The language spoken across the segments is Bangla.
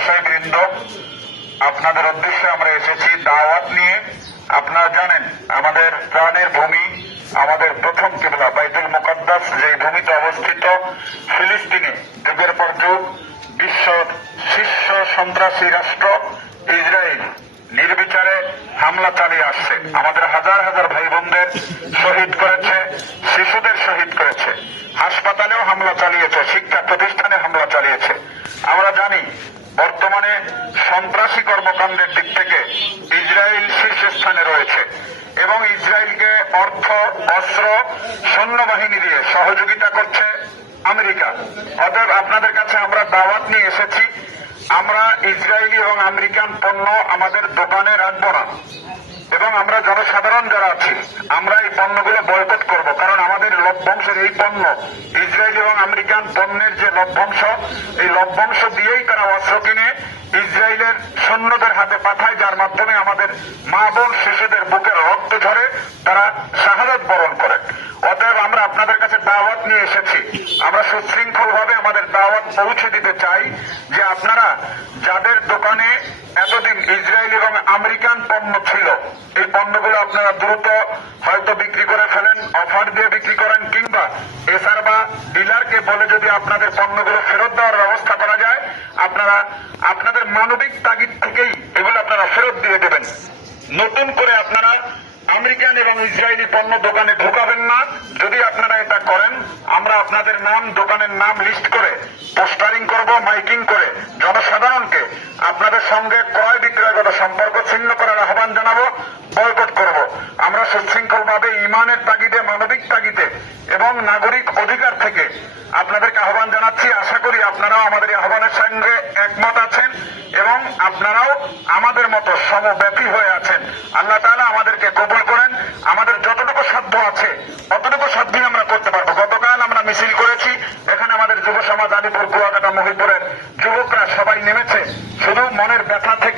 ব্যবসায়ী বৃন্দ আপনাদের উদ্দেশ্যে আমরা এসেছি দাওয়াত নিয়ে। আপনারা জানেন, আমাদের প্রাণের ভূমি, আমাদের প্রথম কিবলা, বাইতুল মুকদ্দাস যে ভূমিতে অবস্থিত ফিলিস্তিনে। যুগের পর যুগ বিশ্ব শীর্ষ সন্ত্রাসী রাষ্ট্র ইসরায়েল নির্বিচারে হামলা চালিয়ে আসছে। আমাদের হাজার হাজার ভাই বোনদের শহীদ করেছে, শিশুদের শহীদ করেছে। হাসপাতালেও হামলা চালিয়েছে, শিক্ষা প্রতিষ্ঠানে হামলা চালিয়েছে আমরা জানি বর্তমানে সন্ত্রাসী কর্মকাণ্ডের দিক থেকে ইসরায়েল শীর্ষস্থানে রয়েছে এবং ইসরায়েলকে অর্থ, অস্ত্র, সৈন্যবাহিনী দিয়ে সহযোগিতা করছে আমেরিকা। অতএব আপনাদের কাছে আমরা দাওয়াত নিয়ে এসেছি, আমরা ইসরায়েলি এবং আমেরিকান পণ্য আমাদের দোকানে রাখব না। এবং আমরা জনসাধারণ যারা আছি, আমরা এই পণ্যগুলো বয়কট করব। লভ্যাংশের এই পণ্য। ইসরায়েল এবং আমেরিকান পণ্যের যে লভ্যাংশ, এই লভ্যাংশ দিয়েই তারা অস্ত্র কিনে ইসরায়েলের সৈন্যদের হাতে পাঠায়, যার মাধ্যমে আমাদের মা বোন, শিশুদের বুকের রক্ত ঝরে, তারা শাহাদত বরণ করে। অতএব আমরা আপনাদের কাছে দাওয়াত নিয়ে এসেছি। আমরা সুশৃঙ্খল ভাবে আমাদের দাওয়াত পৌঁছে দিতে চাই যে আপনারা যাদের দোকানে এতদিন ইসরায়েল এবং আমেরিকান পণ্য ছিল, এই পণ্যগুলো আপনারা দ্রুত হয়তো বিক্রি করে ফেলেন, অফার দিয়ে বিক্রি করেন বলে যদি আপনাদের পণ্যগুলো ফেরত দেওয়ার ব্যবস্থা করা যায়, আপনারা আপনাদের মানবিক তাগিদ থেকেই এগুলো আপনারা ফেরত দিয়ে দেবেন। নতুন করে আপনারা আমেরিকান এবং ইসরায়েলি পণ্য দোকানে ঢোকাবেন না। যদি আপনারা এটা করেন, আমরা আপনাদের নাম, দোকানের নাম লিস্ট করে পোস্টারিং করব মাইকিং করে, জনসাধারণকে আপনাদের সঙ্গে ক্রয় বিক্রয়গত সম্পর্ক ছিন্ন করার আহ্বান জানাব। সুশৃঙ্খলভাবে ইমানের তাগিদে, মানবিক তাগিদে এবং নাগরিক অধিকার থেকে আপনাদেরকে আহ্বান জানাচ্ছি। আশা করি আপনারাও আমাদের আহ্বানের সঙ্গে একমত আছেন এবং আপনারাও আমাদের মতো সমব্যাপী হয়ে আছেন। আল্লাহ তাআলা আমাদেরকে কবুল করেন। আমাদের যতটুকু সাধ্য আছে ততটুকু সাধ্যই আমরা করতে পারব। গতকাল আমরা মিছিল করেছি। এখানে আমাদের যুব সমাজ আলিপুর, কুয়াকাটা, মহিপুরের যুবকরা সবাই নেমেছে। শুধু মনের ব্যথা থেকে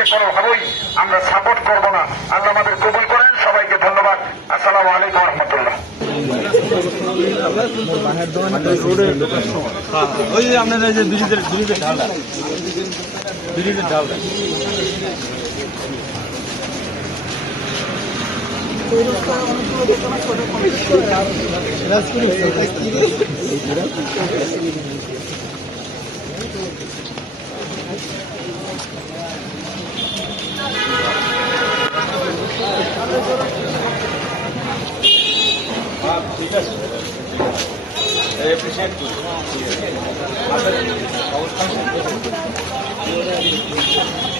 ইসরায়েলকে কোনোভাবেই আমরা সাপোর্ট করব না। আল্লাহ আমাদের কবুল করেন। সবাইকে ধন্যবাদ। আসসালাম আলাইকুম রহমতুল্লাহ। ওই ব্রিজের ঢালটা এপ্রিসিয়েট করি আচ্ছা